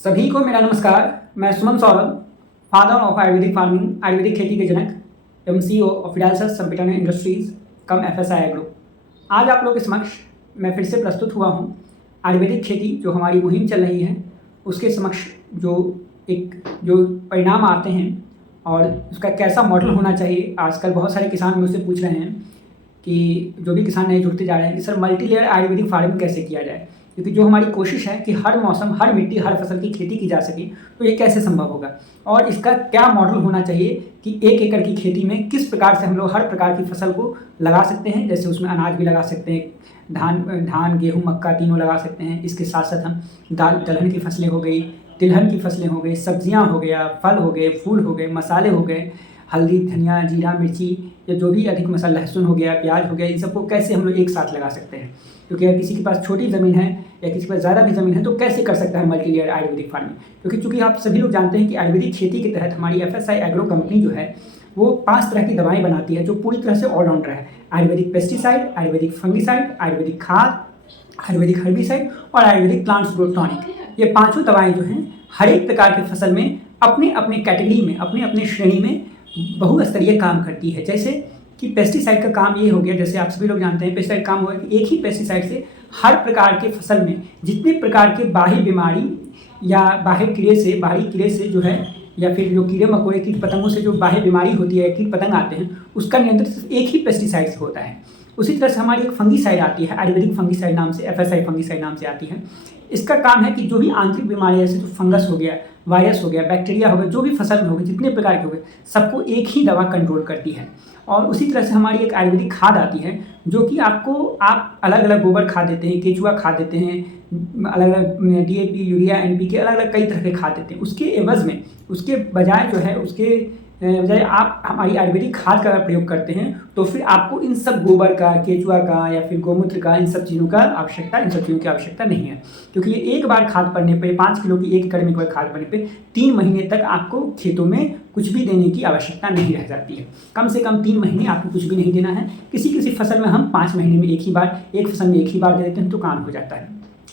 सभी को मेरा नमस्कार। मैं Suman Saurabh, father of ayurvedic farming, आयुर्वेदिक खेती के जनक एवं CEO ऑफ फिडाल्सस संपिटन इंडस्ट्रीज कम FSI एग्रो। आज आप लोगों के समक्ष मैं फिर से प्रस्तुत हुआ हूँ। आयुर्वेदिक खेती जो हमारी मुहिम चल रही है उसके समक्ष जो परिणाम आते हैं और उसका कैसा मॉडल होना चाहिए। आजकल बहुत सारे किसान मुझसे पूछ रहे हैं कि जो भी किसान नए जुड़ते जा रहे हैं कि sir multi layer Ayurvedic farming कैसे किया जाए, क्योंकि जो हमारी कोशिश है कि हर मौसम, हर मिट्टी, हर फसल की खेती की जा सके, तो ये कैसे संभव होगा और इसका क्या मॉडल होना चाहिए कि 1 एकड़ की खेती में किस प्रकार से हम लोग हर प्रकार की फसल को लगा सकते हैं। जैसे उसमें अनाज भी लगा सकते हैं, धान गेहूँ मक्का तीनों लगा सकते हैं। इसके साथ साथ हम दलहन की फसलें हो गई, तिलहन की फसलें हो गई, सब्जियां हो गया, फल हो गए, फूल हो गए, मसाले हो गए, हल्दी, धनिया, जीरा, मिर्ची या जो भी अधिक मसाला, लहसुन हो गया, प्याज हो गया, इन सबको कैसे हम लोग एक साथ लगा सकते हैं। क्योंकि अगर किसी के पास छोटी ज़मीन है या किसी के पास ज़्यादा भी ज़मीन है तो कैसे कर सकता है मल्टी लेयर आयुर्वेदिक फार्मिंग। क्योंकि चूँकि आप सभी लोग जानते हैं कि आयुर्वेदिक खेती के तहत हमारी FSI एग्रो कंपनी जो है वो 5 तरह की दवाएं बनाती है जो पूरी तरह से ऑलराउंडर है। आयुर्वेदिक पेस्टिसाइड, आयुर्वेदिक फंगिसाइड, आयुर्वेदिक खाद, आयुर्वेदिक हर्बिसाइड और आयुर्वेदिक प्लांट्स ग्रोथ टॉनिक। ये पाँचों दवाएँ जो हैं हर एक प्रकार की फसल में अपने अपने कैटेगरी में, अपने अपने श्रेणी में बहुस्तरीय काम करती है। जैसे कि पेस्टिसाइड का काम ये हो गया, जैसे आप सभी लोग जानते हैं पेस्टिसाइड काम हुआ कि एक ही पेस्टिसाइड से हर प्रकार के फसल में जितने प्रकार के बाह्य बीमारी या बाहरी कीड़े से जो है, या फिर जो कीड़े मकोड़े कीट पतंगों से जो बाह्य बीमारी होती है, कीट पतंग आते हैं, उसका नियंत्रण सिर्फ एक ही पेस्टिसाइड से होता है। उसी तरह से हमारी एक फंगीसाइड आती है, आयुर्वेदिक फंगीसाइड नाम से, FSI फंगीसाइड नाम से आती है। इसका काम है कि जो भी आंतरिक बीमारियाँ जैसे जो फंगस हो गया, वायरस हो गया, बैक्टीरिया हो गया, जो भी फसल में हो गए, जितने प्रकार के हो गए, सबको एक ही दवा कंट्रोल करती है। और उसी तरह से हमारी एक आयुर्वेदिक खाद आती है जो कि आप अलग अलग गोबर खाद देते हैं, केचुआ खाद देते हैं, अलग अलग DAP, यूरिया, NPK, अलग अलग कई तरह के खाद देते हैं। उसके एवज में, उसके बजाय जो है, उसके बजाय आप हमारी आयुर्वेदिक खाद का प्रयोग करते हैं तो फिर आपको इन सब गोबर का, केचुआ का या फिर गोमूत्र का, इन सब चीज़ों की आवश्यकता नहीं है। क्योंकि ये एक बार खाद पड़ने पे, 5 किलो की 1 एकड़ में खाद पड़ने पे 3 महीने तक आपको खेतों में कुछ भी देने की आवश्यकता नहीं रह जाती है। कम से कम 3 महीने आपको कुछ भी नहीं देना है। किसी फसल में हम 5 महीने में एक फसल में एक ही बार दे देते हैं तो काम हो जाता है।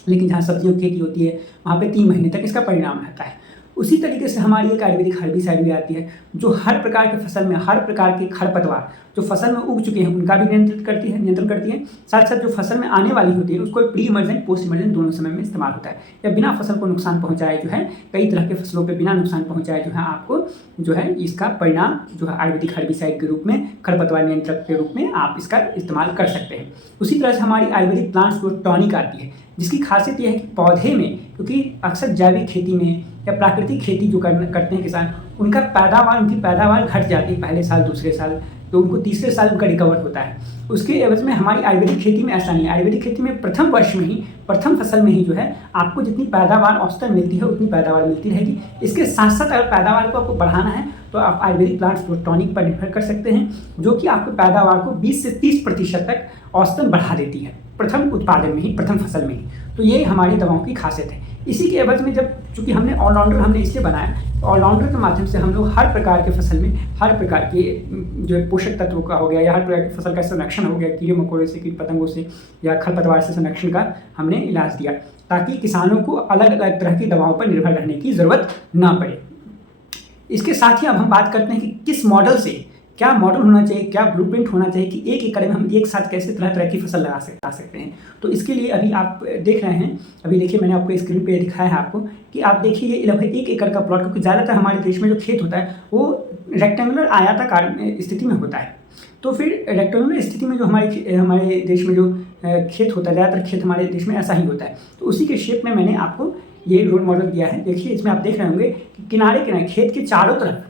लेकिन जहाँ सब्जियों की खेती होती है वहाँ पे 3 महीने तक इसका परिणाम रहता है। उसी तरीके से हमारी एक आयुर्वेदिक हर्बिसाइड भी आती है जो हर प्रकार के फसल में हर प्रकार के खरपतवार जो फसल में उग चुके हैं उनका भी नियंत्रण करती है। साथ साथ जो फसल में आने वाली होती है उसको प्री इमर्जेंट, पोस्ट इमर्जेंट दोनों समय में इस्तेमाल होता है। या बिना फसल को नुकसान पहुंचाए जो है, कई तरह के फसलों पे बिना नुकसान पहुंचाए जो है आपको जो है इसका परिणाम जो है आयुर्वेदिक हर्बिसाइड के रूप में, खरपतवार नियंत्रक के रूप में आप इसका इस्तेमाल कर सकते हैं। उसी तरह से हमारी आयुर्वेदिक प्लांट्स ग्रोथ टॉनिक आती है जिसकी खासियत यह है कि पौधे में, क्योंकि अक्सर जैविक खेती में या प्राकृतिक खेती जो करते हैं किसान, उनकी पैदावार घट जाती है पहले साल, दूसरे साल, तो उनको तीसरे साल उनका रिकवर होता है। उसके एवज में हमारी आयुर्वेदिक खेती में ऐसा नहीं है। आयुर्वेदिक खेती में प्रथम फसल में ही जो है आपको जितनी पैदावार औसतन मिलती है उतनी पैदावार मिलती रहेगी। इसके साथ साथ अगर पैदावार को आपको बढ़ाना है तो आप आयुर्वेदिक प्लांट्स ग्रोथ टॉनिक पर निर्भर कर सकते हैं जो कि आपको पैदावार को 20 से 30% तक औसतन बढ़ा देती है प्रथम उत्पादन में ही, प्रथम फसल में ही। तो ये हमारी दवाओं की खासियत है। इसी के एवज में जब चूँकि हमने इसलिए बनाया, ऑलराउंडर के माध्यम से हम लोग हर प्रकार के फसल में हर प्रकार के जो पोषक तत्वों का हो गया या हर प्रकार की फसल का संरक्षण हो गया, कीड़े मकोड़े से, कीट पतंगों से या खरपतवार से संरक्षण का हमने इलाज दिया ताकि किसानों को अलग अलग तरह की दवाओं पर निर्भर रहने की ज़रूरत ना पड़े। इसके साथ ही अब हम बात करते हैं कि किस मॉडल से, क्या मॉडल होना चाहिए, क्या ब्लूप्रिंट होना चाहिए कि 1 एकड़ में हम एक साथ कैसे तरह तरह की फसल लगा सकते हैं। तो इसके लिए अभी आप देख रहे हैं, अभी देखिए मैंने आपको स्क्रीन पे दिखाया है आपको कि आप देखिए ये लगभग 1 एकड़ का प्लॉट, क्योंकि ज़्यादातर हमारे देश में जो खेत होता है वो रेक्टेंगुलर आयताकार स्थिति में होता है। तो फिर रेक्टेंगुलर स्थिति में जो हमारे देश में जो खेत होता है, ज़्यादातर खेत हमारे देश में ऐसा ही होता है। तो उसी के शेप में मैंने आपको ये रोल मॉडल दिया है। देखिए इसमें आप देख रहे होंगे कि किनारे खेत के चारों तरफ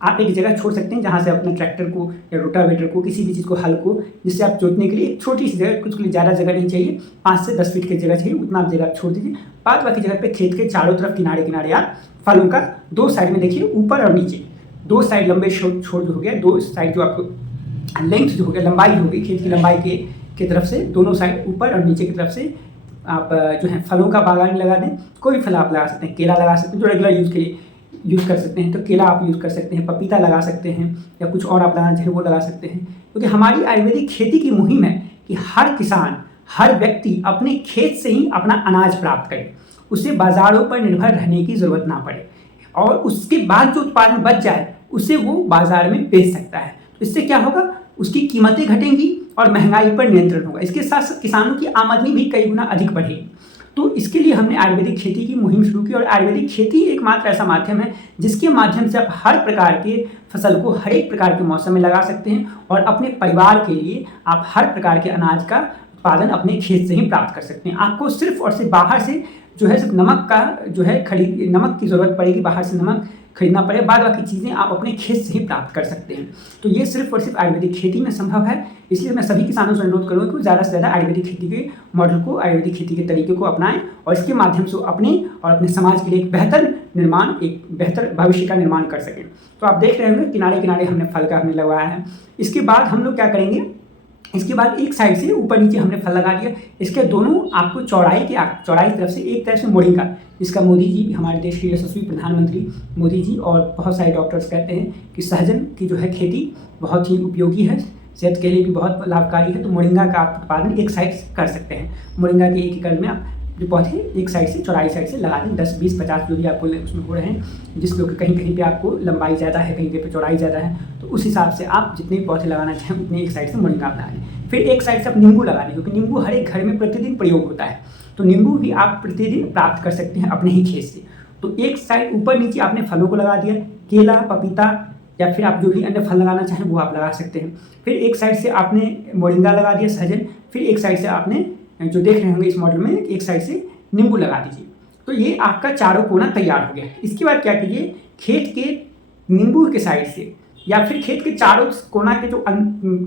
आप एक जगह छोड़ सकते हैं जहाँ से अपने ट्रैक्टर को या रोटावेटर को, किसी भी चीज़ को, हल को, जिससे आप जोतने के लिए एक छोटी सी जगह, कुछ के लिए ज़्यादा जगह नहीं चाहिए, 5 से 10 फीट की जगह चाहिए, उतना आप जगह आप छोड़ दीजिए। बाद बाकी जगह पे खेत के चारों तरफ किनारे आप फलों का 2 साइड में देखिए, ऊपर और नीचे 2 साइड लंबे छोड़ जो हो गया, 2 साइड जो आपको लेंथ जो हो गया, लंबाई होगी खेत की लंबाई के तरफ से, दोनों साइड ऊपर और नीचे की तरफ से आप जो है फलों का बागान लगा दें। कोई भी फल आप लगा सकते हैं, केला लगा सकते हैं जो रेगुलर यूज़ के लिए यूज़ कर सकते हैं, तो केला आप यूज़ कर सकते हैं, पपीता लगा सकते हैं या कुछ और आप लगाना चाहें वो लगा सकते हैं। क्योंकि हमारी आयुर्वेदिक खेती की मुहिम है कि हर किसान, हर व्यक्ति अपने खेत से ही अपना अनाज प्राप्त करे उसे बाज़ारों पर निर्भर रहने की ज़रूरत ना पड़े, और उसके बाद जो उत्पादन बच जाए उसे वो बाज़ार में बेच सकता है। तो इससे क्या होगा, उसकी कीमतें घटेंगी और महंगाई पर नियंत्रण होगा। इसके साथ साथ किसानों की आमदनी भी कई गुना अधिक बढ़ेगी। तो इसके लिए हमने आयुर्वेदिक खेती की मुहिम शुरू की, और आयुर्वेदिक खेती एकमात्र ऐसा माध्यम है जिसके माध्यम से आप हर प्रकार के फसल को हर एक प्रकार के मौसम में लगा सकते हैं, और अपने परिवार के लिए आप हर प्रकार के अनाज का उत्पादन अपने खेत से ही प्राप्त कर सकते हैं। आपको सिर्फ और सिर्फ बाहर से जो है सिर्फ नमक का जो है नमक की ज़रूरत पड़ेगी, बाहर से नमक खरीदना पड़े, बाद बाकी चीज़ें आप अपने खेत से ही प्राप्त कर सकते हैं। तो ये सिर्फ और सिर्फ आयुर्वेदिक खेती में संभव है। इसलिए मैं सभी किसानों से अनुरोध करूँगा कि वो ज़्यादा से ज़्यादा आयुर्वेदिक खेती के मॉडल को, आयुर्वेदिक खेती के तरीके को अपनाएं, और इसके माध्यम से अपने और अपने समाज के लिए एक बेहतर भविष्य का निर्माण कर सकें। तो आप देख रहे होंगे किनारे किनारे हमने फल का हमने लगवाया है। इसके बाद हम लोग क्या करेंगे, इसके बाद एक साइड से ऊपर नीचे हमने फल लगा दिया, इसके दोनों आपको चौड़ाई तरफ से एक तरफ से मोरिंगा, इसका मोदी जी भी, हमारे देश के यशस्वी प्रधानमंत्री मोदी जी और बहुत सारे डॉक्टर्स कहते हैं कि सहजन की जो है खेती बहुत ही उपयोगी है, सेहत के लिए भी बहुत लाभकारी है। तो मोरिंगा का आप उत्पादन एक साइड से कर सकते हैं। मोरिंगा के एक एकड़ में आप जो पौधे एक साइड से चौड़ाई साइड से लगा दें, 10, 20, 50 जो भी आपको उसमें हो रहे हैं, जिस लोग कहीं कहीं पे आपको लंबाई ज़्यादा है, कहीं पे चौड़ाई ज़्यादा है, तो उस हिसाब से आप जितने पौधे लगाना चाहें उतने एक साइड से मोरिंगा लगा दें। फिर एक साइड से आप नींबू लगा दें, क्योंकि नींबू हर एक घर में प्रतिदिन प्रयोग होता है, तो नींबू भी आप प्रतिदिन प्राप्त कर सकते हैं अपने ही खेत से। तो एक साइड ऊपर नीचे आपने फलों को लगा दिया, केला, पपीता या फिर आप जो भी अन्य फल लगाना चाहें वो आप लगा सकते हैं। फिर एक साइड से आपने मोरिंगा लगा दिया, सहजन, फिर एक साइड से आपने जो देख रहे होंगे इस मॉडल में एक साइड से नींबू लगा दीजिए। तो ये आपका चारों कोना तैयार हो गया। इसके बाद क्या कीजिए, खेत के नींबू के साइड से या फिर खेत के चारों कोना के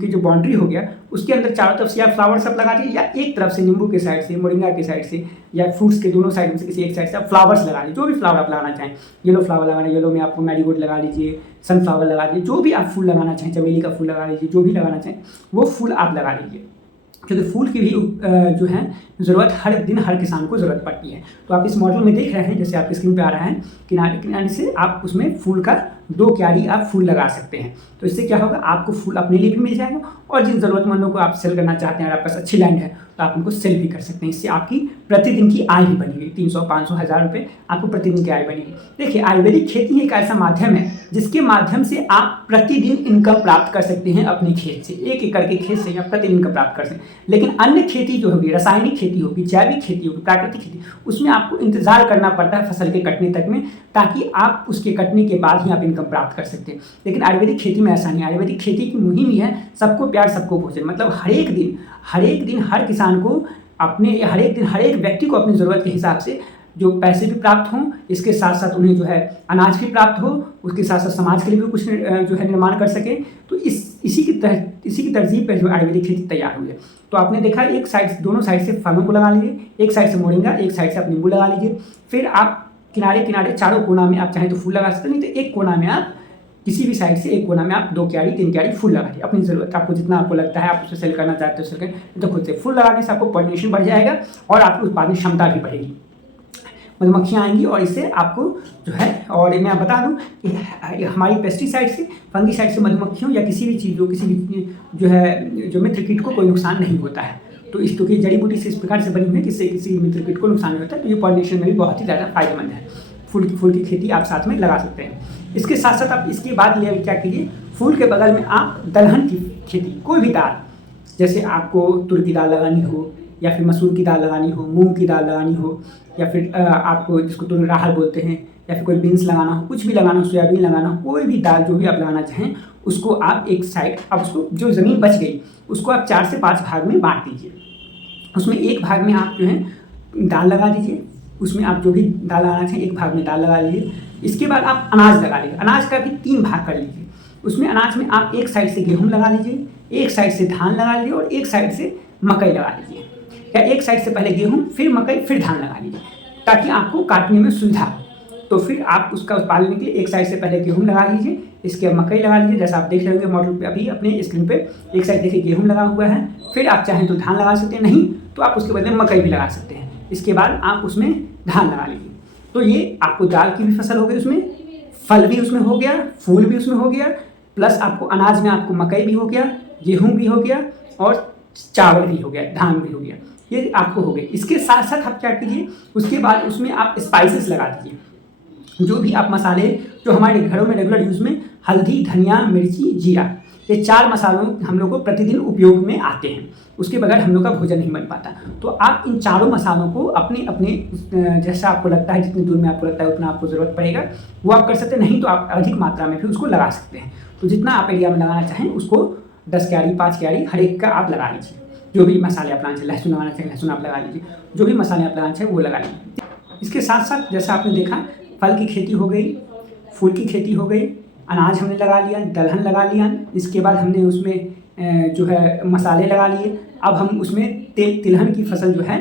जो बाउंड्री हो गया उसके अंदर चारों तरफ से या फ्लावर सब लगा दिए, या एक तरफ से नींबू के साइड से, मोरिंगा के साइड से, या फ्रूट्स के दोनों साइड में से किसी एक साइड से आप फ्लावर्स लगा लीजिए। जो भी फ्लावर आप लगाना चाहें, येलो फ्लावर लगाना, येलो में आपको मैरीगोल्ड लगा लीजिए, सनफ्लावर लगा लीजिए, जो भी आप फूल लगाना चाहें, चमेली का फूल लगा लीजिए, जो भी लगाना चाहें वो फूल आप लगा लीजिए, क्योंकि फूल की भी जो है ज़रूरत हर दिन हर किसान को ज़रूरत पड़ती है। तो आप इस मॉडल में देख रहे हैं, जैसे आपकी स्क्रीन पे आ रहा है, किनारे किनारे से आप उसमें फूल का 2 क्यारी आप फूल लगा सकते हैं। तो इससे क्या होगा, आपको फूल अपने लिए भी मिल जाएगा, और जिन ज़रूरतमंदों को आप सेल करना चाहते हैं, अगर आपके पास अच्छी लैंड है तो आप उनको सेल भी कर सकते हैं। इससे आपकी प्रतिदिन की आय भी बनेगी, 300, 500, 1000 रुपये आपको प्रतिदिन की आय बनेगी। देखिए, आयुर्वेदिक खेती एक ऐसा माध्यम है जिसके माध्यम से आप प्रतिदिन इनकम प्राप्त कर सकते हैं अपने खेत से, 1 एकड़ के खेत से आप प्रतिदिन इनकम प्राप्त कर सकते हैं। लेकिन अन्य खेती जो होगी, रासायनिक खेती होगी, जैविक खेती होगी, प्राकृतिक खेती, उसमें आपको इंतजार करना पड़ता है फसल के कटने तक में, ताकि आप उसके कटने के बाद ही आप इनकम प्राप्त कर सकते हैं। लेकिन आयुर्वेदिक खेती में ऐसा नहीं है। आयुर्वेदिक खेती की मुहिम ही है सबको प्यार सबको भोजन, मतलब हर एक दिन हर किसान को अपने, हर एक व्यक्ति को अपनी ज़रूरत के हिसाब से जो पैसे भी प्राप्त हों, इसके साथ साथ उन्हें जो है अनाज भी प्राप्त हो, उसके साथ साथ समाज के लिए भी कुछ जो है निर्माण कर सके। तो इसी की तरजीब पर जो आयुर्वेदिक खेती तैयार हुई है। तो आपने देखा, एक साइड, दोनों साइड से फलों को लगा लीजिए, एक साइड से मोरिंगा, एक साइड से आप नींबू लगा लीजिए। फिर आप किनारे किनारे चारों कोना में आप चाहें तो फूल लगा सकते हैं, नहीं तो एक कोना में आप किसी भी साइड से एक कोना में आप 2 क्यारी 3 क्यारी फूल लगा दिए, अपनी ज़रूरत, आपको जितना आपको लगता है आप उसे सेल करना चाहते हो सेल करें, तो खुद से फूल लगाने से आपको पॉलिनेशन बढ़ जाएगा और आपकी उत्पादन क्षमता भी बढ़ेगी, मधुमक्खियाँ आएंगी, और इससे आपको जो है, और मैं बता दूं कि हमारी पेस्टिसाइड से, फंगिसाइड से मधुमक्खियों या किसी भी चीज़ किसी भी जो मित्र कीट को कोई नुकसान नहीं होता है। तो इस, क्योंकि जड़ी बूटी से इस प्रकार से बनी हुई है कि इससे किसी मित्र कीट को नुकसान नहीं होता है। तो ये पॉलिनेशन में भी बहुत ही ज़्यादा फायदेमंद है। फूल की खेती आप साथ में लगा सकते हैं। इसके साथ साथ आप इसके बाद ये क्या कीजिए, फूल के बगल में आप दलहन की खेती, कोई भी दाल, जैसे आपको तुर की दाल लगानी हो, या फिर मसूर की दाल लगानी हो, मूंग की दाल लगानी हो, या फिर आपको जिसको तुर राहल बोलते हैं, या फिर कोई बीन्स लगाना हो, कुछ भी लगाना हो, सोयाबीन लगाना हो, कोई भी दाल जो भी आप लगाना चाहें, उसको आप एक साइड, अब उसको जो ज़मीन बच गई उसको आप 4 से 5 भाग में बांट दीजिए। उसमें एक भाग में आप जो है दाल लगा दीजिए, उसमें आप जो भी दाल लगाना चाहें एक भाग में दाल लगा लीजिए। इसके बाद आप अनाज लगा लीजिए, अनाज का भी 3 भाग कर लीजिए। उसमें अनाज में आप एक साइड से गेहूँ लगा लीजिए, एक साइड से धान लगा लीजिए, और एक साइड से मकई लगा लीजिए, या एक साइड से पहले गेहूँ फिर मकई फिर धान लगा लीजिए, ताकि आपको काटने में सुविधा हो। तो फिर आप उसका उत्पादन के लिए एक साइड से पहले गेहूँ लगा लीजिए, इसके बाद मकई लगा लीजिए, जैसा आप देख रहे होंगे मॉडल पे अभी अपने स्क्रीन पे, एक साइड देखिए गेहूँ लगा हुआ है, फिर आप चाहें तो धान लगा सकते हैं, नहीं तो आप उसके बदले मकई भी लगा सकते हैं। इसके बाद आप उसमें धान लगा लीजिए। तो ये आपको दाल की भी फसल हो गई, उसमें फल भी उसमें हो गया, फूल भी उसमें हो गया, प्लस आपको अनाज में आपको मकई भी हो गया, गेहूँ भी हो गया, और चावल भी हो गया, धान भी हो गया। ये आपको हो गए। इसके साथ साथ आप क्या कीजिए, उसके बाद उसमें आप स्पाइसेस लगा दीजिए, जो भी आप मसाले जो हमारे घरों में रेगुलर यूज़ में, हल्दी, धनिया, मिर्ची, जीरा, ये 4 मसालों हम लोग को प्रतिदिन उपयोग में आते हैं, उसके बगैर हम लोग का भोजन नहीं बन पाता। तो आप इन चारों मसालों को अपने अपने जैसा आपको लगता है, जितनी दूर में आपको लगता है उतना आपको ज़रूरत पड़ेगा वो आप कर सकते हैं, नहीं तो आप अधिक मात्रा में भी उसको लगा सकते हैं। तो जितना आप एरिया में लगाना चाहें उसको 10 क्यारी 5 क्यारी हर एक का आप लगा लीजिए। जो भी मसाले आप लगाना चाहिए, लहसुन लगाना चाहिए लहसुन आप लगा लीजिए, जो भी मसाले आप लगाना चाहिए वो लगा लीजिए। इसके साथ साथ जैसा आपने देखा, फल की खेती हो गई, फूल की खेती हो गई, अनाज हमने लगा लिया, दलहन लगा लिया, इसके बाद हमने उसमें जो है मसाले लगा लिए। अब हम उसमें तिलहन की फसल जो है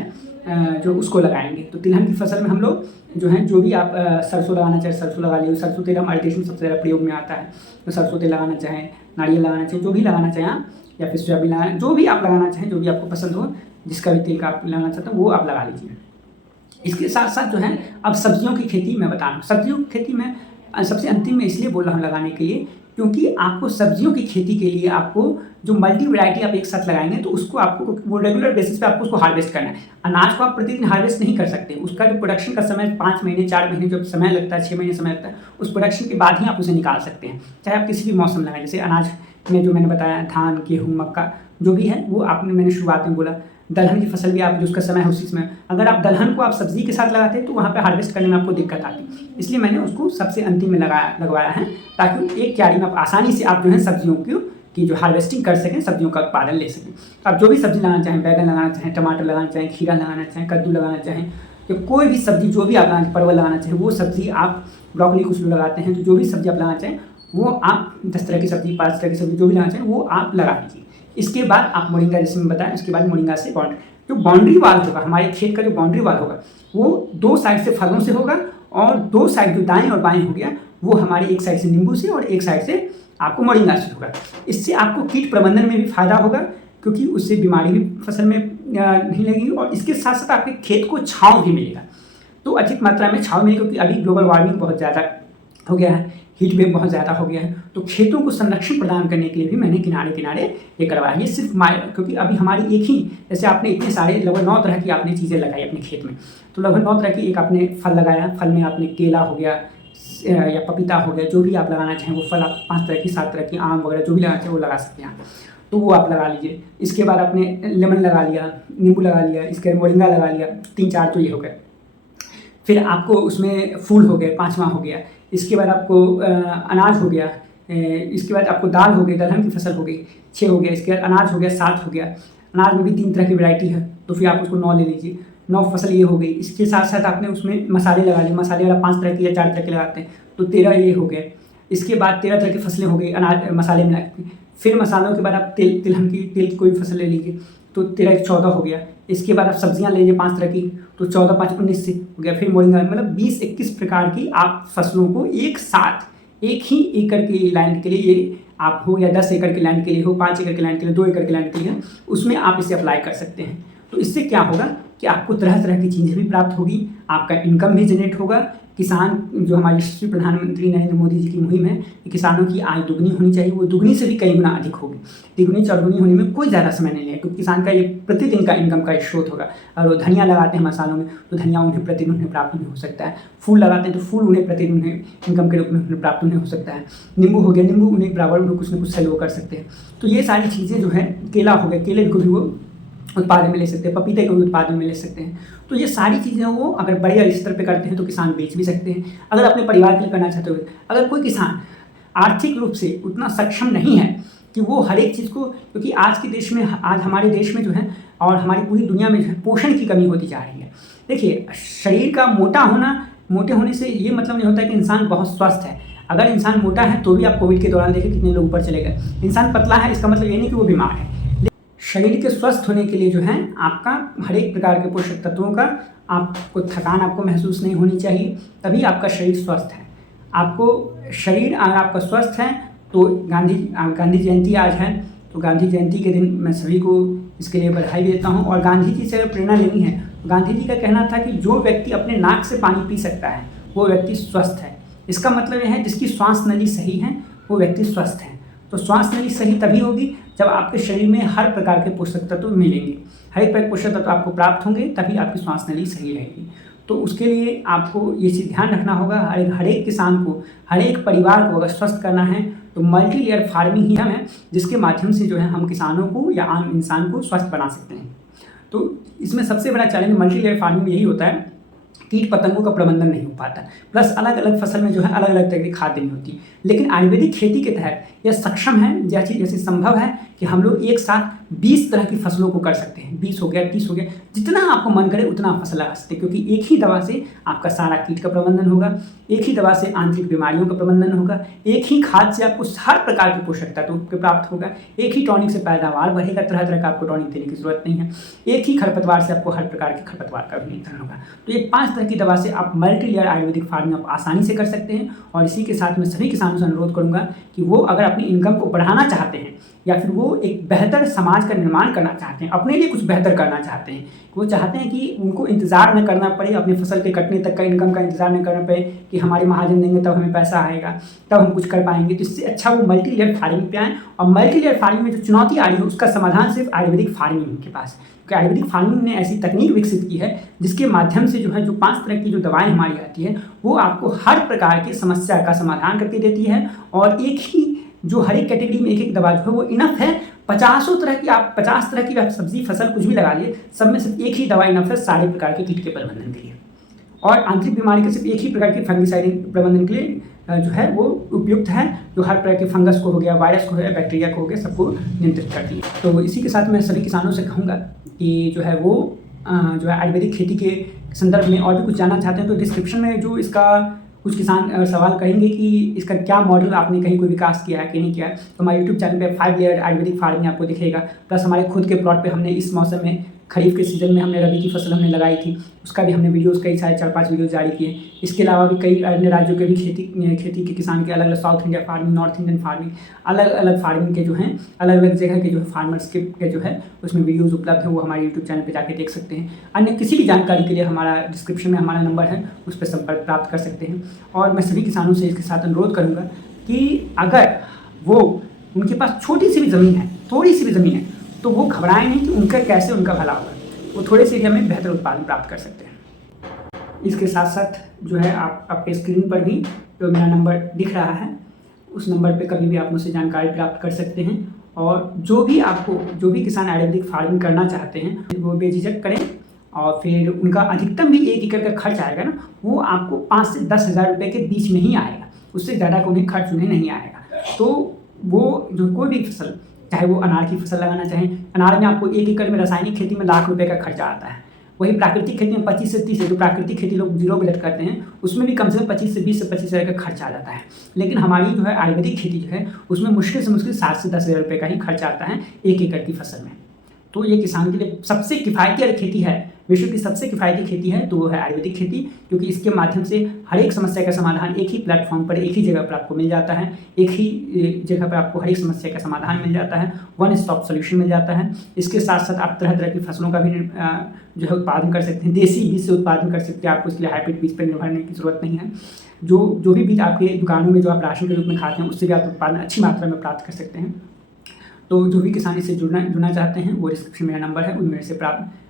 जो उसको लगाएंगे। तो तिलहन की फसल में हम लोग जो है, जो भी आप सरसों लगाना चाहे सरसों लगा लीजिए। सरसों तेल हमारे देश में सबसे ज़्यादा प्रयोग में आता है, तो सरसों तेल लगाना चाहें, नारियल लगाना चाहिए, जो भी लगाना चाहें आप, या फिर सोयाबीन लगाना, जो भी आप लगाना चाहें, जो भी आपको पसंद हो, जिसका भी तेल का आप लगाना चाहते हो वो आप लगा लीजिए। इसके साथ साथ जो है अब सब्जियों की खेती मैं बता रहा हूँ। सब्जियों की खेती में सबसे अंतिम में इसलिए बोल रहा हूँ लगाने के लिए, क्योंकि आपको सब्जियों की खेती के लिए आपको जो मल्टी वैरायटी आप एक साथ लगाएंगे तो उसको आपको वो रेगुलर बेसिस पे आपको उसको हार्वेस्ट करना है। अनाज को आप प्रतिदिन हार्वेस्ट नहीं कर सकते, उसका जो प्रोडक्शन का समय 5 महीने 4 महीने जो समय लगता है, 6 महीने समय लगता है, उस प्रोडक्शन के बाद ही आप उसे निकाल सकते हैं, चाहे आप किसी भी मौसम लगाएं। जैसे अनाज में जो मैंने बताया, धान, गेहूँ, मक्का जो भी है वो आपने मैंने शुरुआत में बोला। दलहन की फसल भी आप जो उसका समय है उसी समय, अगर आप दलहन को आप सब्जी के साथ लगाते हैं तो वहाँ पे हार्वेस्ट करने में आपको दिक्कत आती, इसलिए मैंने उसको सबसे अंतिम में लगवाया है, ताकि एक क्यारी में आप आसानी से आप जो है सब्जियों की जो हार्वेस्टिंग कर सकें, सब्जियों का उत्पादन ले सकें। आप जो भी सब्जी लगाना चाहें, बैगन लगाना चाहें, टमाटर लगाना चाहें, खीरा लगाना चाहें, कद्दू लगाना चाहें, तो कोई भी सब्जी जो भी आप लगाना, परवल लगाना चाहें, वो सब्जी आप, ब्रोकली कुछ लोग लगाते हैं, तो जो भी सब्जी आप लगाना चाहें वो आप 10 तरह की सब्जी, 5 तरह की सब्जी जो भी लगाना चाहें वो आप लगा लीजिए। इसके बाद आप मोरिंगा, जैसे मैं बताया, उसके बाद मोरिंगा से जो बाउंड्री वाल होगा, हमारे खेत का जो बाउंड्री वाल होगा वो 2 साइड से फलों से होगा, और 2 साइड जो दाएं और बाएं हो गया वो हमारे एक साइड से नींबू से और एक साइड से आपको मोरिंगा से होगा। इससे आपको कीट प्रबंधन में भी फायदा होगा, क्योंकि उससे बीमारी भी फसल में नहीं लगेगी, और इसके साथ साथ आपके खेत को छाँव भी मिलेगा। तो अधिक मात्रा में छाँव मिलेगी, क्योंकि अभी ग्लोबल वार्मिंग बहुत ज़्यादा हो गया है, हीट वेव बहुत ज़्यादा हो गया है, तो खेतों को संरक्षण प्रदान करने के लिए भी मैंने किनारे किनारे ये करवाया। ये सिर्फ क्योंकि अभी हमारी एक ही, जैसे आपने इतने सारे लगभग 9 तरह की आपने चीज़ें लगाई अपने खेत में, तो लगभग 9 तरह की एक आपने फल लगाया, फल में आपने केला हो गया या पपीता हो गया, जो भी आप लगाना चाहें वो फल आप 5 तरह की 7 तरह की, आम वगैरह जो भी लगाना चाहें वो लगा सकते हैं, तो वो आप लगा लीजिए। इसके बाद आपने लेमन लगा लिया, नींबू लगा लिया, इसके बाद मोरिंगा लगा लिया, 3-4 तो ये हो गए। फिर आपको उसमें फूल हो गए, 5वां हो गया। इसके बाद आपको अनाज हो गया, इसके बाद आपको दाल हो गई, दलहन की फसल हो गई, 6 हो गया। इसके बाद अनाज हो गया, 7 हो गया। अनाज में भी 3 तरह की वैरायटी है, तो फिर आप उसको 9 ले लीजिए, 9 फसल ये हो गई। इसके साथ साथ आपने उसमें मसाले लगा लिए, मसाले वाला 5 तरह के या 4 तरह के लगाते हैं, तो 13 ये हो गए। इसके बाद 13 तरह की फसलें हो गई अनाज मसाले में। फिर मसालों के बाद आप तिलहन की कोई फसल ले लीजिए, तो 13 14 हो गया। इसके बाद आप सब्जियां ले लीजिए 5 तरह की, तो 14 5 19 से हो गया। फिर मोरिंगा, मतलब 20-21 प्रकार की आप फसलों को एक साथ एक ही एकड़ के लैंड के लिए, ये आप हो या 10 एकड़ के लैंड के लिए हो, 5 एकड़ के लैंड के लिए, 2 एकड़ के लैंड के लिए, उसमें आप इसे अप्लाई कर सकते हैं। तो इससे क्या होगा कि आपको तरह तरह की चीज़ें भी प्राप्त होगी, आपका इनकम भी जनरेट होगा। किसान जो हमारे यशस्वी प्रधानमंत्री नरेंद्र मोदी जी की मुहिम है कि किसानों की आय दुगनी होनी चाहिए, वो दुगनी से भी कई गुना अधिक होगी। तिगुनी चौगुनी होने में कोई ज़्यादा समय नहीं है, क्योंकि किसान का ये प्रतिदिन का इनकम का स्रोत होगा। और वो धनिया लगाते हैं मसालों में, तो धनिया उन्हें प्रतिदिन उन्हें प्राप्त नहीं हो सकता है। फूल लगाते हैं तो फूल उन्हें प्रतिदिन उन्हें इनकम के रूप में उन्हें प्राप्त नहीं हो सकता है। नींबू हो गया, नींबू उन्हें बराबर उन्हें कुछ न कुछ सहयोग कर सकते हैं। तो ये सारी चीज़ें जो है, केला हो गया, केले को भी वो उत्पादन में ले सकते हैं, पपीते को भी उत्पादन में ले सकते हैं। तो ये सारी चीज़ें वो अगर बड़े स्तर पे करते हैं तो किसान बेच भी सकते हैं, अगर अपने परिवार के लिए करना चाहते हो। अगर कोई किसान आर्थिक रूप से उतना सक्षम नहीं है कि वो हर एक चीज़ को, क्योंकि आज के देश में, आज हमारे देश में जो है और हमारी पूरी दुनिया में जो है पोषण की कमी होती जा रही है। देखिए, शरीर का मोटे होने से ये मतलब नहीं होता कि इंसान बहुत स्वस्थ है। अगर इंसान मोटा है तो भी आप कोविड के दौरान देखें कितने लोग ऊपर चले गए। इंसान पतला है इसका मतलब ये नहीं कि वो बीमार है। शरीर के स्वस्थ होने के लिए जो है आपका हर एक प्रकार के पोषक तत्वों का आपको थकान आपको महसूस नहीं होनी चाहिए, तभी आपका शरीर स्वस्थ है। आपको शरीर अगर आपका स्वस्थ है तो गांधी जयंती आज है, तो गांधी जयंती के दिन मैं सभी को इसके लिए बधाई देता हूँ। और गांधी जी से अगर प्रेरणा लेनी है, तो गांधी जी का कहना था कि जो व्यक्ति अपने नाक से पानी पी सकता है वो व्यक्ति स्वस्थ है। इसका मतलब यह है जिसकी श्वास नली सही है वो व्यक्ति स्वस्थ है। तो श्वास नली सही तभी होगी जब आपके शरीर में हर प्रकार के पोषक तत्व मिलेंगे। हर एक प्रकार के पोषक तत्व आपको प्राप्त होंगे, तभी आपकी श्वास नली सही रहेगी। तो उसके लिए आपको ये चीज़ ध्यान रखना होगा, हर एक किसान को, हर एक परिवार को अगर स्वस्थ करना है तो मल्टी लेयर फार्मिंग ही हम है जिसके माध्यम से जो है हम किसानों को या आम इंसान को स्वस्थ बना सकते हैं। तो इसमें सबसे बड़ा चैलेंज मल्टी लेयर फार्मिंग में यही होता है, कीट पतंगों का प्रबंधन नहीं हो पाता, प्लस अलग अलग फसल में जो है अलग अलग तरह की खाद देनी होती है। लेकिन आयुर्वेदिक खेती के तहत यह सक्षम है, जैसे संभव है कि हम लोग एक साथ 20 तरह की फसलों को कर सकते हैं। 20 हो गया, 30 हो गया, जितना आपको मन करे उतना आप फसल लगा सकते हैं, क्योंकि एक ही दवा से आपका सारा कीट का प्रबंधन होगा, एक ही दवा से आंतरिक बीमारियों का प्रबंधन होगा, एक ही खाद से आपको हर प्रकार की पोषक तत्व प्राप्त होगा, एक ही टॉनिक से पैदावार बढ़ेगा, तरह तरह का आपको टॉनिक देने की जरूरत नहीं है, एक ही खरपतवार से आपको हर प्रकार के खरपतवार का भी नियंत्रण होगा। तो ये 5 तरह की दवा से आप मल्टी लेयर आयुर्वेदिक फार्मिंग आप आसानी से कर सकते हैं। और इसी के साथ मैं सभी किसानों से अनुरोध करूंगा कि वो अगर अपनी इनकम को बढ़ाना चाहते हैं या फिर वो एक बेहतर समाज का निर्माण करना चाहते हैं, अपने लिए कुछ बेहतर करना चाहते हैं, वो चाहते हैं कि उनको इंतज़ार न करना पड़े, अपनी फसल के कटने तक का इनकम का इंतज़ार न करना पड़े कि हमारे महाजन देंगे तब हमें पैसा आएगा, तब हम कुछ कर पाएंगे। तो इससे अच्छा वो मल्टी लेयर फार्मिंग पे आएँ। और मल्टी लेयर फार्मिंग में जो चुनौती आ रही है उसका समाधान सिर्फ आयुर्वेदिक फार्मिंग के पास है, क्योंकि आयुर्वेदिक फार्मिंग ने ऐसी तकनीक विकसित की है जिसके माध्यम से जो है जो 5 तरह की जो दवाएं हमारी आती है वो आपको हर प्रकार की समस्या का समाधान करके देती है। और एक ही जो हर एक कैटेगरी में एक एक दवा जो है वो इनफ है। 50 तरह की आप सब्जी फसल कुछ भी लगा लिए, सब में सिर्फ एक ही दवा इनफ है सारे प्रकार के कीट के प्रबंधन के लिए। और आंतरिक बीमारी के सिर्फ एक ही प्रकार की फंगिसाइड प्रबंधन के लिए जो है वो उपयुक्त है, जो हर प्रकार के फंगस को हो गया, वायरस को हो गया, बैक्टीरिया को हो गया, सबको नियंत्रित करती है। तो इसी के साथ मैं सभी किसानों से कहूँगा कि जो है वो जो है आयुर्वेदिक खेती के संदर्भ में और भी कुछ जानना चाहते हैं तो डिस्क्रिप्शन में जो इसका कुछ किसान सवाल करेंगे कि इसका क्या मॉडल आपने कहीं कोई विकास किया है कि नहीं किया है, तो हमारे यूट्यूब चैनल पे 5 लेयर आयुर्वेदिक फार्मिंग आपको दिखेगा। प्लस हमारे खुद के प्लॉट पे हमने इस मौसम में खरीफ के सीज़न में हमने रबी की फसल हमने लगाई थी, उसका भी हमने वीडियोस कई सारे 4-5 वीडियो जारी किए। इसके अलावा भी कई अन्य राज्यों के भी खेती के किसान के अलग अलग south India farming, north Indian farming, अलग अलग फार्मिंग के जो हैं अलग अलग जगह के जो है फार्मर्स के जो है उसमें वीडियोज़ उपलब्ध है, वो हमारे यूट्यूब चैनल पर जाके देख सकते हैं। अन्य किसी भी जानकारी के लिए हमारा डिस्क्रिप्शन में हमारा नंबर है, उस पर संपर्क प्राप्त कर सकते हैं। और मैं सभी किसानों से इसके साथ अनुरोध करूँगा कि अगर वो उनके पास छोटी सी भी ज़मीन है, थोड़ी सी भी ज़मीन है, तो वो घबराएं नहीं कि उनका कैसे उनका भला होगा, वो थोड़े से एरिया में बेहतर उत्पादन प्राप्त कर सकते हैं। इसके साथ साथ जो है आप आपके स्क्रीन पर भी जो मेरा नंबर दिख रहा है उस नंबर पे कभी भी आप मुझसे जानकारी प्राप्त कर सकते हैं। और जो भी किसान आयुर्वेदिक फार्मिंग करना चाहते हैं वो बेझिझक करें। और फिर उनका अधिकतम भी 1 एकड़ का खर्च आएगा ना, वो आपको 5 से 10 हज़ार रुपये के बीच में ही आएगा, उससे ज़्यादा का उन्हें खर्च नहीं आएगा। तो वो जो कोई भी फसल, चाहे वो अनार की फसल लगाना चाहें, अनार में आपको 1 एकड़ में रासायनिक खेती में लाख रुपए का खर्चा आता है, वही प्राकृतिक खेती में 25 से 30 है। जो प्राकृतिक खेती लोग 0 बजट करते हैं उसमें भी कम से कम 25 से 20 से 25 हज़ार का खर्चा आ जाता है। लेकिन हमारी जो है आयुर्वेदिक खेती जो है उसमें मुश्किल से मुश्किल 7 से 10 हज़ार रुपये का ही खर्चा आता है 1 एकड़ की फसल में। तो ये किसान के लिए सबसे किफ़ायती अगर खेती है, विश्व की सबसे किफ़ायती खेती है तो वो है आयुर्वेदिक खेती, क्योंकि इसके माध्यम से हर एक समस्या का समाधान एक ही प्लेटफॉर्म पर, एक ही जगह पर आपको मिल जाता है, एक ही जगह पर आपको हर एक समस्या का समाधान मिल जाता है, वन स्टॉप सोल्यूशन मिल जाता है। इसके साथ साथ आप तरह तरह की फसलों का भी जो है उत्पादन कर सकते हैं, देसी बीज से उत्पादन कर सकते हैं, आपको इसके लिए हाइब्रिड बीज पर निर्भर रहने की ज़रूरत नहीं है। जो भी बीज आपके दुकानों में जो आप राशन के रूप में खाते हैं उससे भी आप उत्पादन अच्छी मात्रा में प्राप्त कर सकते हैं। तो जो भी किसान इससे जुड़ना चाहते हैं वो डिस्क्रिप्शन में मेरा नंबर है, उनमें से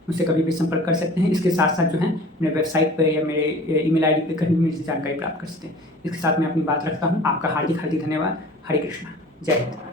मुझसे कभी भी संपर्क कर सकते हैं। इसके साथ साथ जो है मेरे वेबसाइट पर या मेरे ईमेल आईडी पे कहीं भी मेरे से जानकारी प्राप्त कर सकते हैं। इसके साथ मैं अपनी बात रखता हूँ। आपका हार्दिक धन्यवाद। हरे कृष्णा, जय हिंद।